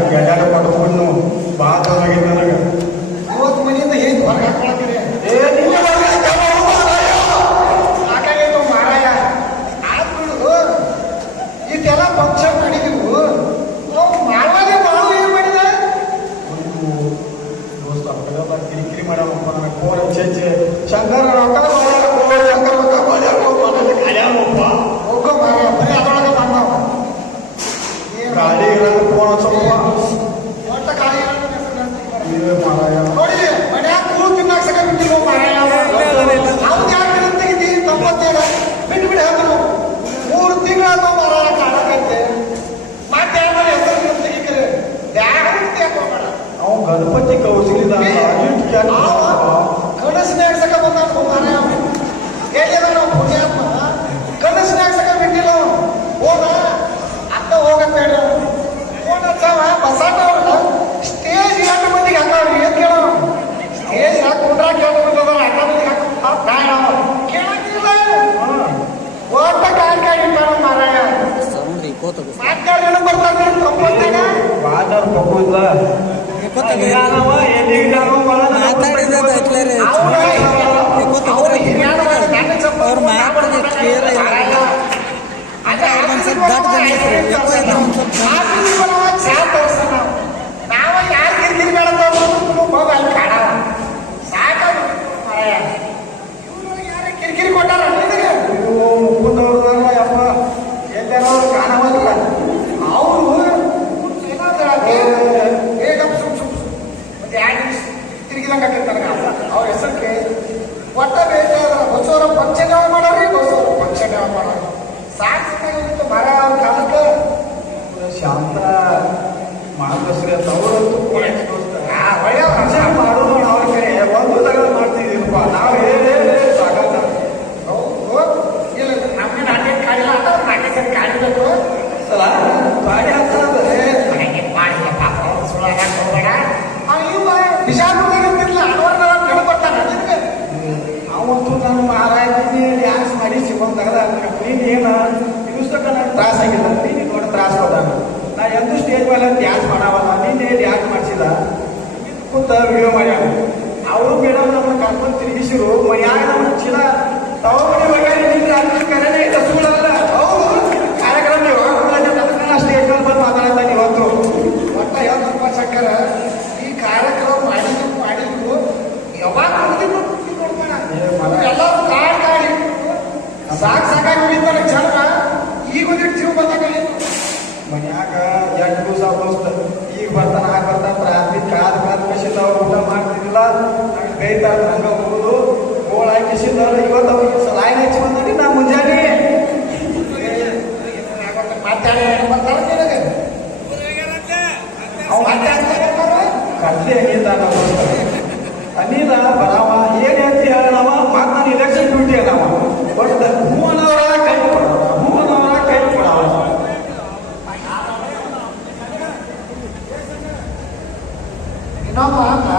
ಇದೆಲ್ಲ ಫಂಕ್ಷನ್ ಮಾಡಿದೀವು ಅವು ಮಾಡುವಾಗೆ ಮಾಡು ಏನ್ ಮಾಡಿದ ಒಂದು ದೋಸ್ತ ಅಪ್ಪಗೆಲ್ಲ ಕಿರಿಕಿರಿ ಮಾಡ್ಯಾವಪ್ಪ ನನಗೆ ಫೋನ್ ಹಚ್ಚಿ ಹಚ್ಚಿ ಶಂಕರ ರೊಕ್ಕ ಮಾಡ್ಯಾರ ಫೋನ್ ಶಂಕರ ರೊಕ್ಕ ಮಾಡ್ಯಾರ ಫೋನ್ ನನಗೆ ಕಾಡ್ಯಾವಪ್ಪ ಹೋಗೋ ಮಾರಾಯ ಬರೀ ಅದರೊಳಗೆ ಬಂದವ ಗಾಡಿ ಇರೋದು ಫೋನ್ ಹಚ್ಚಪ್ಪ ಒಟ್ಟ ಖಾಲಿ ಇರೋದು ಹೆಸರು ನೆನ್ಸ್ತಿದ್ದಾರೆ. ಏ ಮಾರಾಯ ನೋಡಿ ಮನ್ಯಾಗ ಕೂಳು ತಿನ್ನಾಕ ಸಕ ಬಿಟ್ಟಿಲ್ಲ ಮಾರಾಯ ಅವ್ನು ಯಾಕೆ ದಿನ ತೆಗಿತಿ ತಪ್ಪತ್ತೇಳ ಬಿಟ್ಟು ಬಿಡಿ ಅಂದ್ರು ಮೂರು ತಿಂಗಳ ಮಾರಾಯ ಕಾಣಕೈತೆ ಮತ್ತೆ ಯಾರು ಹೆಸರು ತೆಗಿಕರೆ ಬ್ಯಾಡ ಯಾಕೋಬೇಡ ಗಣಪತಿ ಕೌಶಲಿದ ಕನಸಿನಾಗ ಸಕ ಬಂದ ಮಾರಾಯ ಎಲ್ಲಿದ ನಾವು ಪುಣ್ಯಾತ್ಮ ಬಿಟ್ಟಿಲ್ಲ. ಹೋದ ಅತ್ತ ಹೋಗಕ್ ಬೇಡ ಫೋನ್ ಹಚ್ಚವ ಬಸಾಟ ಅವ್ರಲ್ಲ ಸ್ಟೇಜ್ ಎರಡು ಮಂದಿಗೆ ಹಾಕವ್ರಿ ಏನ್ ಕೇಳೋ ಸ್ಟೇಜ್ ಹಾಕೊಂಡ್ರ ಮಂದಿಗೆ ಹಾಕ ಬೇಡ ಒಟ್ಟ ಕಾಡಿ ಇಟ್ಟಾನ ಮಾರಾಯ. ಬರ್ತಾನೆ ಮಾತಾಡಿದ ಕ್ಲಿಯರ್ ಅವ್ರು ಮಾತಾಡಿದ ಕ್ಲಿಯರ್ ಇಲ್ಲ. ಅವ್ರೊಂದ್ ಸ್ವಲ್ಪ ದೊಡ್ಡ ಜನ ಎಕೋ ಇದ್ರೆ ಅಂತ ಸ್ವಲ್ಪ ಜನ ನಾವ ಯಾರು ಕಿರಿಕಿರಿ ಬೇಡ ಹೋಗಿ ಅಲ್ಲಿ ಕಾಣವ ಸಾಕಾಗಿ ಮಾರಾಯ ಇವ್ರು ಯಾರ ಕಿರಿಕಿರಿ ಕೊಟ್ಟಾರ ನಿನಗೆ ಯಪ್ಪ ಎಲ್ಲಾರೋ ಕಾಣವಲ್ಲ ಅವರು ಏಕಪ್ಪ ಸುಮ್ ಸುಮ್ ಒಂದು ಎರಡು ನಿಮಿಷ ತಿರುಗಿದಂಗೆ ಆಕೈತೆ ಅವ್ರ ಹೆಸರು ಕೇಳಿ ಒಟ್ಟ ಬೇಕಾದ್ರ ಹೊಸವರ ಫಂಕ್ಷನ್ ಯಾವ ಬಸವರ ಯಾವ ಮಾಡೋರು. ಸಾಕು ಸಾಕಾಗಿತ್ತು ಮರ ಅವ್ರ ಕಾಲಕ್ಕೆ ಶಾಂತ ಮಾರ್ಗಶ್ರೀ ಅಂತ ಆ ಒಳ್ಳೆಯ ಫಂಕ್ಷನ್ ಮಾಡೋದು ಅವ್ರ ಕಡೆ ಒಂದು ತಗದ ಮಾಡ್ತಿದ್ದೀರಪ್ಪ ನಾವು ಹೇಳಿ ಸಾಕಾಗ ಹೌದು ಇಲ್ಲ ನಮ್ಗೆ ನಾಟಕ ಕಾಡಿಲ್ಲ ಅಂತ ನಾಟಕ ಸರಿ ಕಾಡಿಬೇಕು ಸಲ ಗಾಡಿ ಹತ್ತದ ಹಾಗೆ ಮಾಡಿಲ್ಲ ಪಾಪ ಅವ್ರು ಸುಳ್ಳು ಹೇಳಕ್ ಹೋಗ್ಬೇಡ ಅವ್ನು ಇವ ಬಿಜಾಪುರದಾಗ ಇರ್ತಿರ್ಲಿಲ್ಲ ಅನವರ್ದ ಕಡೆ ಬರ್ತಾನೆ ನಿನಗೆ ಅವತ್ತು ನಾನು ಮಾರಾಯ್ತೀನಿ ಡ್ಯಾನ್ಸ್ ಮಾಡಿ ಸಿಗೋನ್ ತಗದ ಕ್ಲೀನ್ ಏನ? ಇಷ್ಟಕ್ಕ ನನಗೆ ತ್ರಾಸ ಆಗಿಲ್ಲ ನೀನು ದೊಡ್ಡ ತ್ರಾಸ ಹೋದ ನಾ ಎಂದು ಸ್ಟೇಜ್ ಮೇಲೆ ಡ್ಯಾನ್ಸ್ ಮಾಡಾವಲ್ಲ, ನೀನೇ ಡ್ಯಾನ್ಸ್ ಮಾಡಿಸಿದ. ಕೂತ ವಿಡಿಯೋ ಮಾಡ್ಯಾವ ಅವರು ಮೇಡಮ್ ನಮ್ಮನ್ನು ಕರ್ಕೊಂಡು ತಿರುಗಿಸಿರು. ಮನ್ಯಾಗ ನಮ್ಮ ಚೀಲ ತಗೊಂಡು ಹೋಗ್ಯಾರಿ ನಿಂಗೆ ಅಂತ ಕರೆನೇ ಇಲ್ಲ ಸುಳ್ಳಲ್ಲ ಹೌದು ಕಾರ್ಯಕ್ರಮ ಯಾವಾಗ ಅದಕ್ಕೆ ನಾ ಸ್ಟೇಜ್ ಮೇಲೆ ಬಂದು ಮಾತಾಡ್ತಾನೆ ಇವತ್ತು ಒಟ್ಟ ಯಾವತ್ತಪ್ಪ ಶಂಕರ ಈ ಕಾರ್ಯಕ್ರಮ ಮಾಡಿದ್ರು ಮಾಡಿದ್ರು ಯಾವಾಗ ಮುಗಿದ್ರು ನೋಡ್ತಾನ ಏ ಮರ. ಎಲ್ಲರೂ ಕಾಡ್ ಕಾಡಿ ಸಾಕ್ ಸಾಕಾಗಿ ಉಳಿತಾರೆ ಜನ ಈಗ ಒಂದಿಟ್ಟು ಜೀವ ಬಂದಾಗ ಮನ್ಯಾಗ ಎಂಟು ದಿವಸ ದೋಸ್ತ ಈಗ ಬರ್ತಾನ ಆಗ ಬರ್ತಾನ ರಾತ್ರಿ ಕಾದು ಕಾದ್ ಕಸಿದ ಊಟ ಮಾಡ್ತಿದ್ದಿಲ್ಲ ಹಂಗೆ ಬೈತಾರ ಹಂಗ ಹೋಗುದು. ಗೋಳ ಕಿಸಿದ ಇವತ್ತು ಅವ್ರಿಗೆ ಸಲಾಯಿನ ಹಚ್ಚಿ ಬಂದಿ ನಾ ಮುಂಜಾನೆ. ಮಾತಾಡಿ ನಿನಗೆ. ಅವ್ನು ಮಾತಾಡ್ತಾರೆ ಕತ್ಲೆ ಅನಿದ ದೋಸ್ತ ಅನಿದ ಬರವ ಏನ್ ಹೇಳ್ತಿ ಹೇಳವ ಮತ್ ನಾನು ಇಲೆಕ್ಷನ್ ಡ್ಯೂಟಿ ಅದಾವ ಬಟ್ ಹೂವನವರ ಕೈ ಕೊಡವ ಹೂವನವರ ಕೈ ಕೊಡವ. ಇನ್ನೊಬ್ಬ ಅಂತ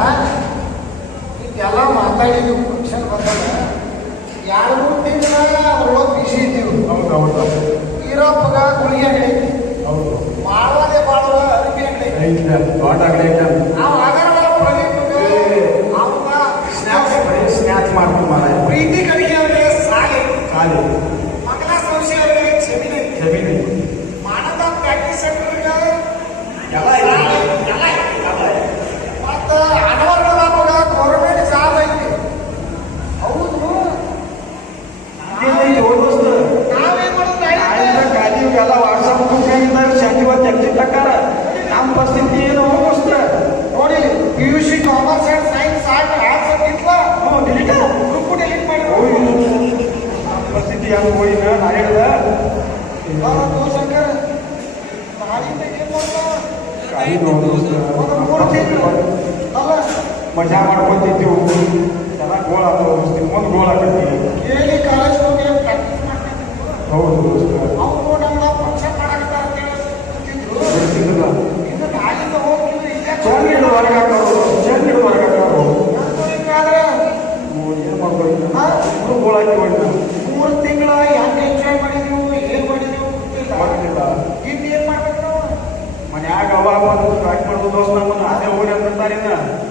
ಇದೆಲ್ಲ ಮಾತಾಡಿದ್ವಿ ಫಂಕ್ಷನ್ ಬಂದಾಗ ಯಾರು ಮೂರು ತಿಂಗಳ ಅದ್ರೊಳಗೆ ಬಿಸಿ ಇದ್ದೀವಿ ಹೌದು ಹೌದು. ಈರಪ್ಪಗ ಗುಳಿಗೆ ಅಂಗಡಿ ಹೌದು. ಮಾಡದೆ ಬಾಳುವ ಅರಿಕೆ ಅಂಗಡಿ ಐತೆ ದೊಡ್ಡ ಅಂಗಡಿ रीति करके हो? गया साल साल ಯಾವ ಹೋಳಿನ ನಾ ಹೇಳ್ದ ಮಜಾ ಮಾಡ್ಕೊತಿದ್ದೆವು ಚೆನ್ನಾಗಿ ಗೋಲ್ ಆಗೋದು ಒಂದು ಗೋಲ್ ಆಗತ್ತಿ ಹೌದು ದೋಸ್ತ ಅವ ಟ್ರ್ಯಾಕ್ ಮಾಡ್ಬೋದು ನಾವು ಆಸೆ ಹೋಗಿ ಅಂತಾರೆ